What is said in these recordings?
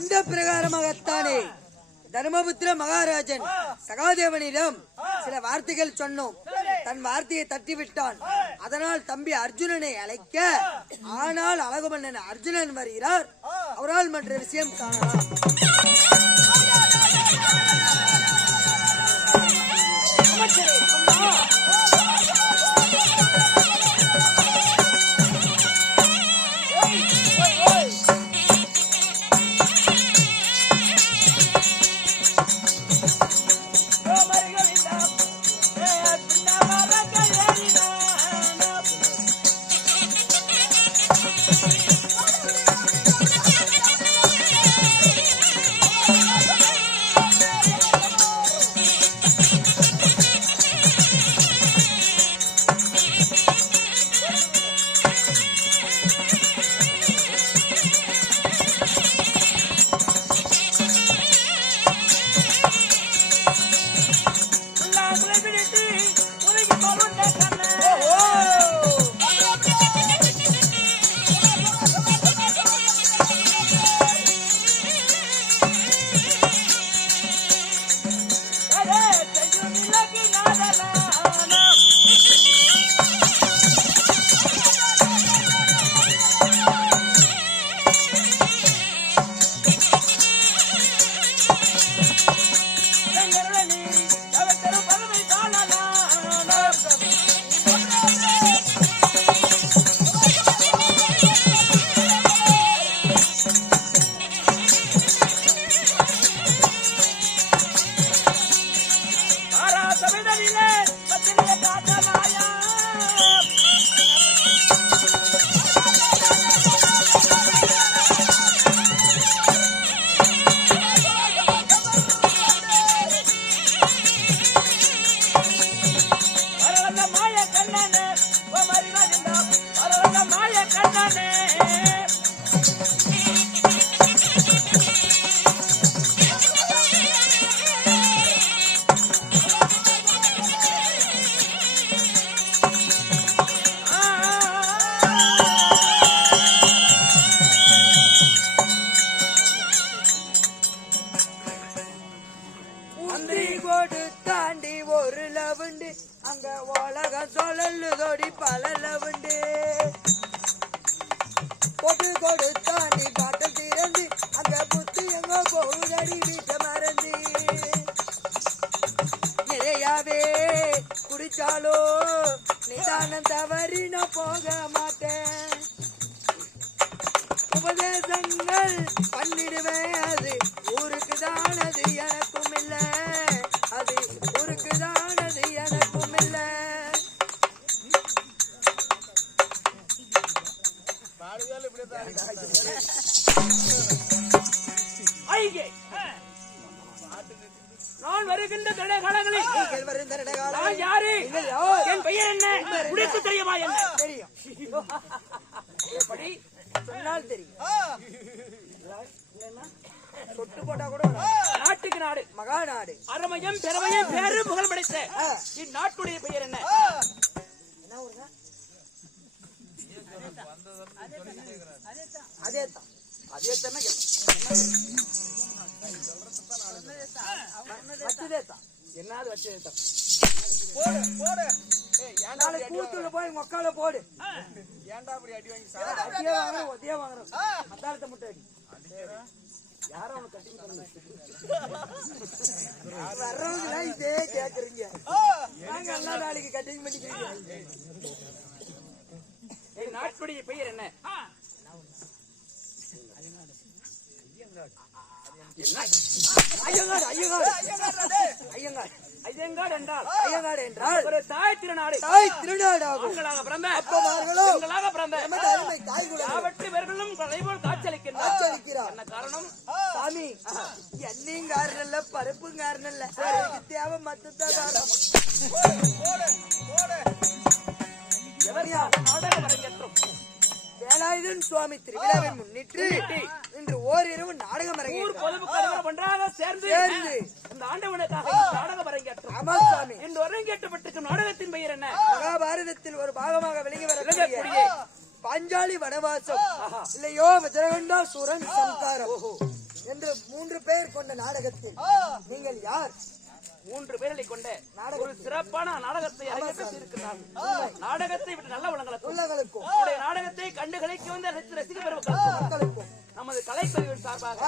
இந்த பிரகாரமாகத்தானே தர்மபுத்திர மகாராஜன் சகாதேவனிடம் சில வார்த்தைகள் சொன்னோம். தன் வார்த்தையை தட்டிவிட்டான். அதனால் தம்பி அர்ஜுனனை அழைக்க, ஆனால் அழகுமன்னன் அர்ஜுனன் வருகிறார். அவரால் மற்ற விஷயம் காணலாம். அங்க உலக சொல்லலுதோடி பல லவுண்டு பொட்டு கொடுத்தாண்டி பாட்டல் திறந்து அங்க புத்து எங்க போகுதடி வீட்டை மறந்து நிறையாவே குடிச்சாலோ நிதானம் தவறி நான் போக மாட்டேன். உபதேசங்கள் பண்ணிடுவேன், அது ஊருக்கு தானது எனக்கும் இல்ல, அது ஊருக்கு தானது எனக்கும் இல்ல. நான் வருகின்ற தடகாலங்களில் நான் யாரு, என் பெயர் என்ன, உனக்கு தெரியுமா? என்ன தெரியும், எப்படி சொன்னால் தெரியும். சொட்டு போட்டா கூட நாட்டுக்கு நாடு மகாநாடு அறமையும் பெருமையும் பேரு புகழ் படைத்த இந்நாட்டுடைய பெயர் என்ன? அதேதான் என்னது வச்சதேதான் கூத்துல போய் மொக்கால போடு. ஏன்டா அப்படி அடி வாங்கி அடியே வாங்கணும், ஒத்தியே வாங்கணும். அத்தாரத்தை முட்டை அடி. யாரும் அவனை கட்டிங் பண்ணல. வர்றவங்க இதே கேக்குறீங்க. நாங்க எல்லா நாளைக்கு கட்டிங் பண்ணிக்கிறீங்க. நாட்டுடைய பெயர் என்ன? ஐயங்காடு ஐயங்காடு ஐயங்காடு ஐயங்காடு என்றால் ஐயங்காடு என்றால் ஒரு தாய் திருநாடு. தாய் திருநாடு ஆகும். உங்களாக பிறந்த அப்பமார்களோ உங்களாக பிறந்த அருமை தாய் கூட அவற்றை இவர்களும் கலைபோல் காட்சளிக்கிறார். என்ன காரணம்? சாமி எண்ணெயும் காரணம் இல்ல, பருப்பும் காரணம் இல்ல, தேவை மத்ததான் காரணம். நாடக அரங்கேற்றம் வேலாயுதன் சுவாமி திருவிழாவை முன்னிட்டு இன்று ஓரிரவு நாடகம் அரங்கேற்றம் ஒன்றாக சேர்ந்து இந்த ஆண்டவனுக்காக நாடகம் அரங்கேற்றம். ஆமா சாமி, இன்று அரங்கேற்றப்பட்டிருக்கும் நாடகத்தின் பெயர் என்ன? மகாபாரதத்தில் ஒரு பாகமாக விளங்கி வரக்கூடிய பாஞ்சாலி வனவாசம் இல்லையோ வஜ்ரகண்டா சூரன் சம்காரம். என்று 3 பேர் கொண்ட நாடகத்தில் நீங்கள் யார்? 3 பேர்களை கொண்ட ஒரு சிறப்பான நாடகத்தை இருக்கிறார்கள். நாடகத்தை விட்டு நல்ல உள்ளங்களுக்கும் நாடகத்தை கண்டு கலைக்கு வந்த ரசிக பெருமக்களுக்கும் நமது கலைக்கல்வியின் சார்பாக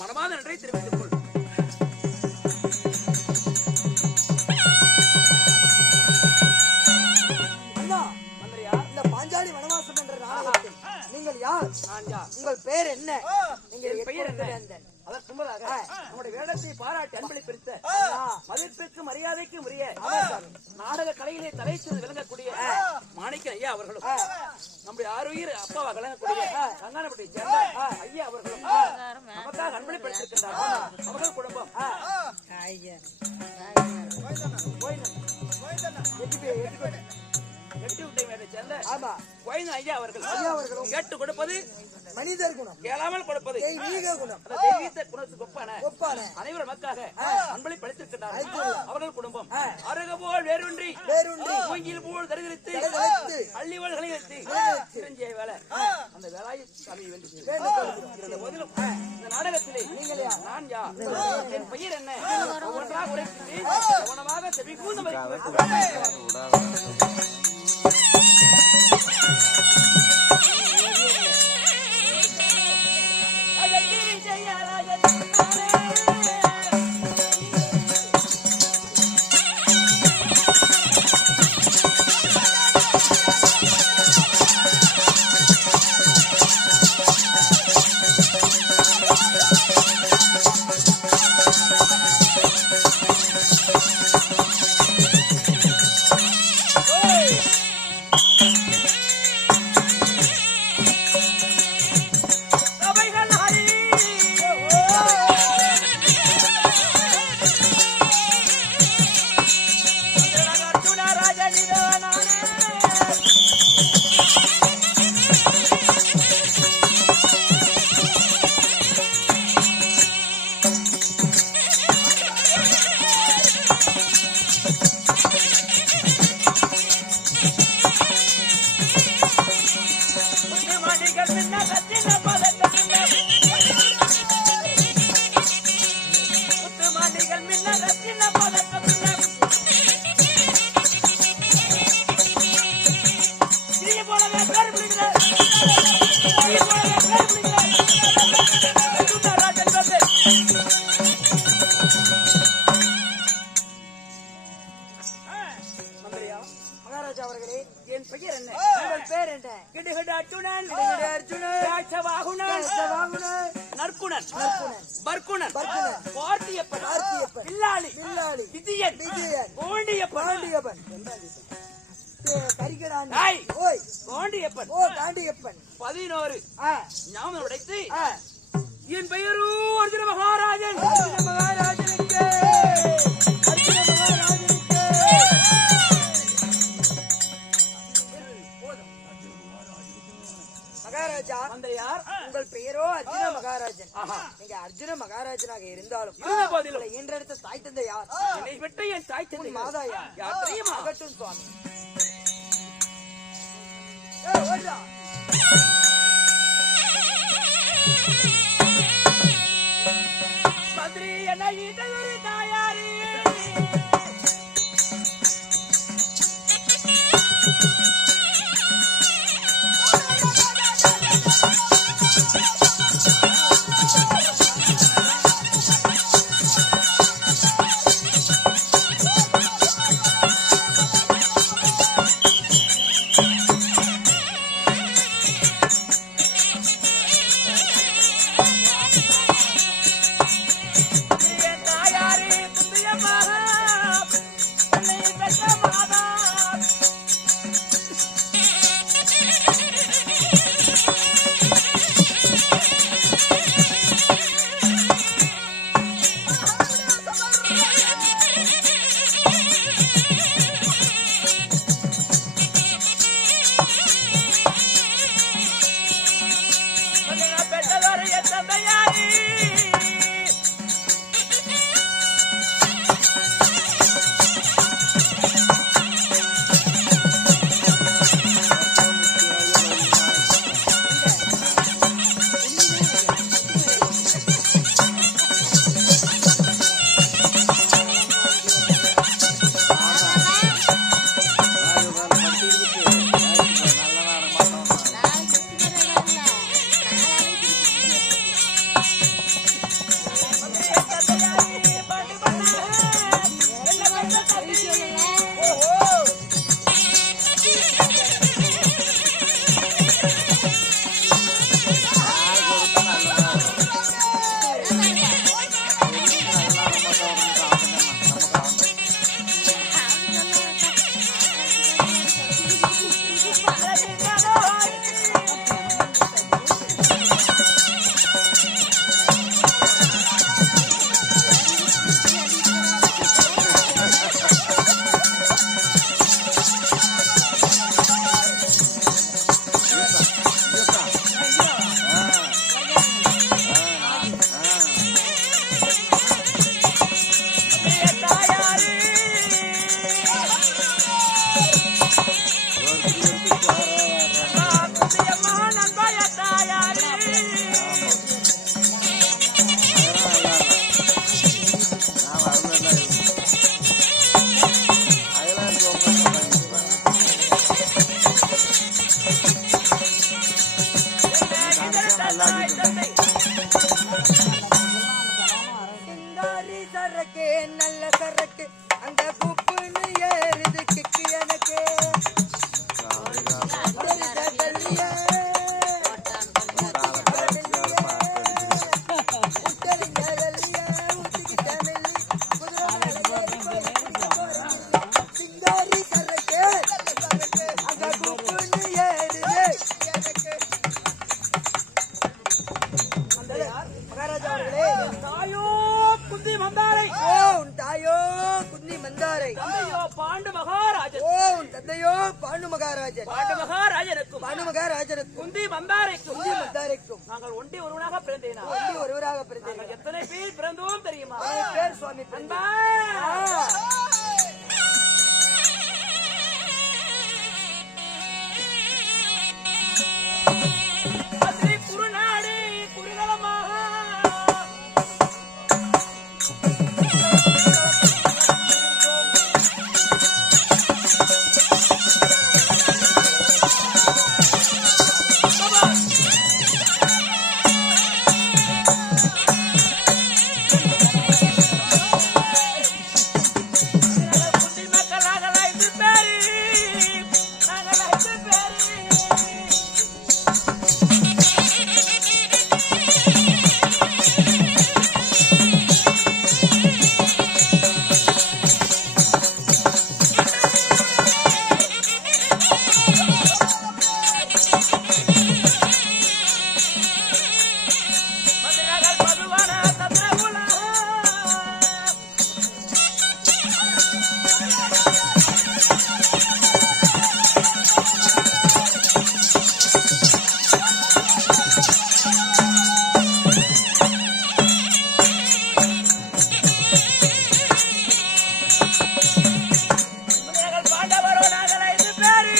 மனமார்ந்த நன்றியை தெரிவித்துக் கொள்வோம். இந்த பாஞ்சாலி வனவாசம் என்ற நாடகத்தில் நீங்கள் யார்? உங்கள் பெயர் என்ன? என் பெயர் என்ன? அதற்கு முன்பதாக நம்முடைய வேடத்தை பாராட்டி அன்பளிப்பித்த மதிப்பிற்கு மரியாதைக்கு உரிய நாடக கலையிலே தலைச்சு விளங்கக்கூடிய மாணிக்க ஐயா அவர்களும் நம்முடைய ஆரோக்கிய அப்பாவா விளங்கக்கூடிய சங்கானப்பட்டியை சேர்ந்த ஐயா அவர்களும் நமக்காக அன்பளிப்படுத்திருக்கின்றார்கள். அவர்கள் குடும்பம் சேர்ந்த ஐயா அவர்கள் கேட்டு கொடுப்பது மனிதர் குணம், கேளாமல் கொடுப்பது தெய்வீக குணம், தெய்வீக குணத்துக்கு ஒப்பான அனைவரும் மக்களாக அன்பளை படைத்திருக்கிறார்கள். அவர்கள் குடும்பம் அருக போல் வேரூன்றி மூங்கில் போல் தரிதிரித்து அள்ளிவோல் கலைத்து சிரஞ்சீவி வேலை அந்த வேலாயு சாமியை வேண்டி போதிலும் இந்த நாடகத்திலே நான் யார், என் பெயர் என்ன ஒவ்வொன்றாக உரைத்து கவனமாக செவிக்கூர்ந்து என் பெயரோ அர்ஜுன மகாராஜன். மகாராஜா உங்கள் பெயரோ அர்ஜுன மகாராஜன். நீங்க அர்ஜுன மகாராஜனாக இருந்தாலும் ஈன்றெடுத்த தாய் தந்தை யார்? என்னை விட்டு என் தாய் தந்தை மாதாயா யார் தெரியுமா? அகட்டும் சுவாமி. மந்திரி என்ன ஈட்டதொரு தாயாரி மகாராஜன் பாண்டு மகாராஜனுக்கும் பானு மகாராஜனுக்கும் குந்தி மந்தாரைக்கும் மந்தாரைக்கும் நாங்கள் ஒண்டி ஒருவனாக பிறந்தேனா ஒண்டி ஒருவராக பிறந்தீர்கள். நாங்கள் எத்தனை பேர் பிறந்தோம் தெரியுமா? பேர் சுவாமி அன்பா மதுரை குறுநாடு குறுகலமாக குட்டி மக்களாக ஐந்து பேரு நாங்கள் ஐந்து பேரு மதுரகள் பதுவான தந்திரகுலா மதுரகள் பாண்டவரோ நாங்கள் ஐந்து பேரு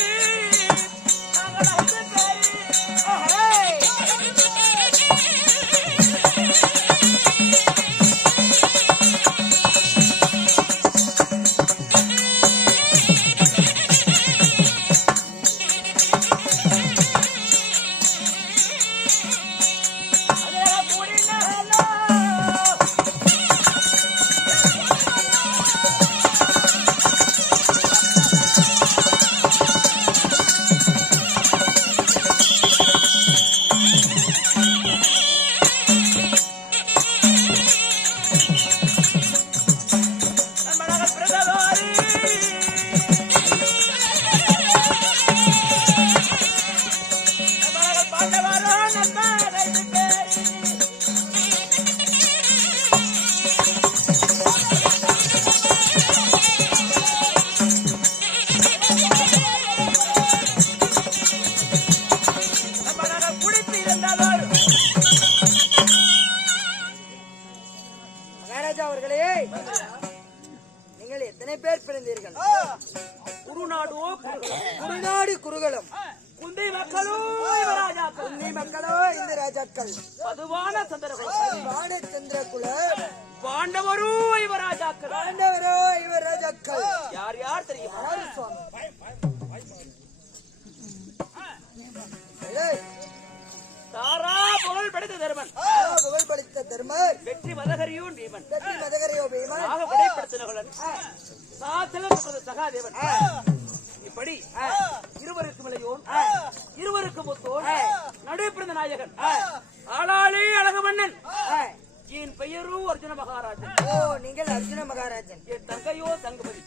நாங்கள் ஐந்து பேரு ஓஹே மதுரக கூடினஹலோ நம்மளக பிரதவாரி நம்மளக பாண்டவரோ நம்ம ஐந்து பேரு நம்மளக குடித்து இருந்தவர் மகாராஜா அவர்களே நீங்கள் எத்தனை பேர் பிறந்தீர்கள்? குருநாடோ குருகுலம் குருநாடு குருகுலம் குந்தை மக்களோ யுவராஜாக்கள் குந்தி மக்களோ இந்த ராஜாக்கள் பதுவான சந்திரகுலம் வானச்சந்திர குல பாண்டவரோ யுவராஜாக்கள் ஆண்டவரோ இவர் ராஜாக்கள் யார் யார் தெரியுமா? யாரு சுவாமி? ஏய், தாரா புகழ் படைத்த தருமன் புகழ் படைத்த தர்மர் வெற்றி மதகரியூன் பீமன் வெற்றி மதகரையோ பீமன் நாக விடைப்படுத்தினவளன் சாத்தல சகாதேவன் இப்படி இருவருக்கும் இளையோன் இருவருக்கும் முத்தோன் நடுவே பிறந்த நாயகன் ஆளாளி அழகு மன்னன் என் பெயரும் அர்ஜுன மகாராஜன் ஓ நீங்கள் அர்ஜுன மகாராஜன் என் தங்கையோ தங்கமதி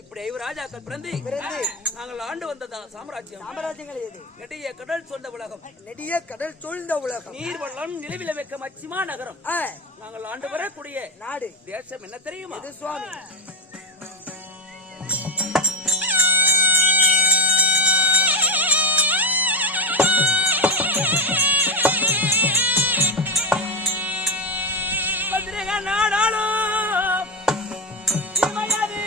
இப்படி ராஜாக்கள் பிறந்து பிறந்து நாங்கள் ஆண்டு வந்த சாம்ராஜ்யம் சாம்ராஜ்யங்கள் எது? நெடிய கடல் சொந்த உலகம் நெடிய கடல் சூழ்ந்த உலகம் நீர்வளம் நிலவில வைக்க மச்சிமா நகரம் நாங்கள் ஆண்டு வரக்கூடிய நாடு தேசம் என்ன தெரியுமா? எது சுவாமி? பத்திரிகை நாடாளும் இமயது.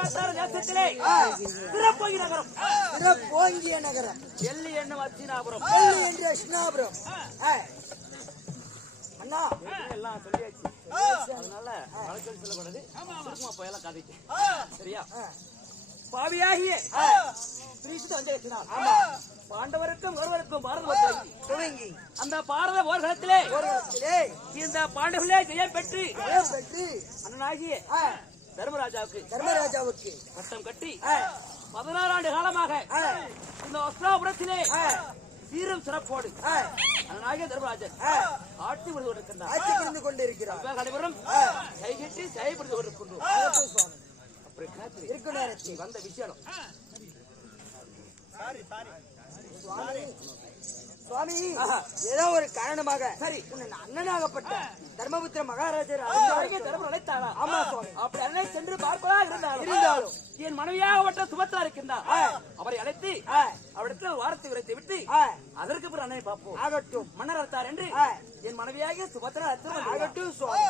பார்த்தால் தேசத்திலே சிறப்போங்கி நகரம் சிறப்போங்கிய நகரம் எள்ளி என்னும் அச்சினாபுரம் வெள்ளி என்ற அஷ்னாபுரம். அண்ணா எல்லாம் சொல்லியாச்சு. அதனால வழக்கில் சொல்லக்கூடாது. சுருக்கமா போயெல்லாம் கதைக்கு சரியா? பாவியாகிய பிரித்து வந்திருக்கிறார். பாண்டவருக்கும் ஒருவருக்கும் பாரத துவங்கி அந்த பாரத போர்க்களத்திலே ஓரத்திலே இந்த பாண்டவர்களே ஜெயம் பெற்று பெற்று அண்ணனாகிய தர்மராஜாவுக்கு தர்மராஜாவுக்கு பட்டம் கட்டி 16 ஆண்டு காலமாக இந்த அஸ்தினாபுரத்திலே சீரும் சிறப்போடு அண்ணனாகிய தர்மராஜன் ஆட்சி புரிந்து கொண்டிருக்கின்றார். ஆட்சி புரிந்து கொண்டிருக்கிறார். அனைவரும் கைகட்டி செயல்படுத்தி கொண்டிருக்கின்றோம். சுவாமி அப்படி காத்து இருக்கும் நேரத்தில் வந்த விஷயம் சுவாமி ஏதோ ஒரு காரணமாக சரி உன் அண்ணனாகப்பட்ட தர்மபுத்திர மகாராஜர் தர்மம் அழைத்தாரா? ஆமா சுவாமி. அப்படி அண்ணனை சென்று பார்ப்பதாக இருந்தாலும் என் மனைவியாகப்பட்ட சுபத்ரா இருக்கின்றார். அவரை அழைத்து அவரிடத்தில் வாரத்தை உரைத்து விட்டு அதற்கு பிறகு அண்ணனை பார்ப்போம். ஆகட்டும் மன்னர் அழைத்தார் என்று என் மனைவியாக சுபத்ரா ஆகட்டும் சுவாமி.